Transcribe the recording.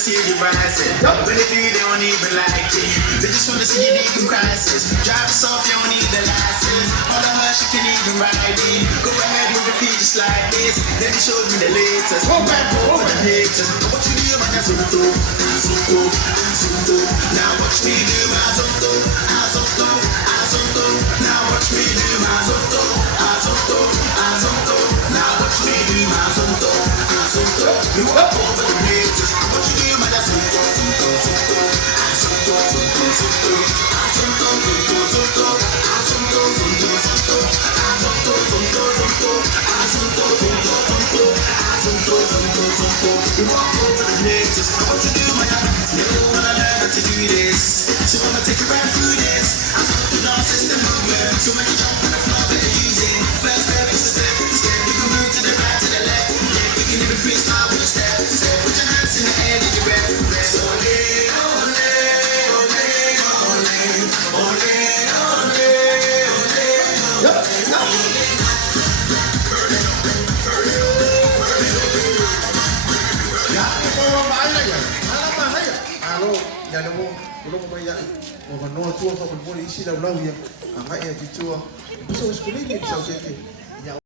See you rising. When they do, they don't even like it. They just wanna see you deep in crisis. Drive us off, you don't need the license. All of her, she can even ride it. Go ahead, move your feet just like this. Then they showed me the latest. Bad boy for the haters. But what you do, man, that's what do. Now watch me do my zonto. Now watch me do my zonto. Now watch me do my zonto. You up over the haters. What you do, man, that's what do. You walk over the haters. What you do, man? You don't wanna learn how to do this. So I'ma take you right through this. I'm the non-system movement. So when you jump on the floor, better use it. First step is the step. You can move to the right, to the left. You can even freestyle with a step. Put your hands in the air, and you rap. So nhà nó mua lúc bây giờ mà nó chua không mình mua đi xí đầu lâu vậy à ngay thì chua bây giờ school đi sao chơi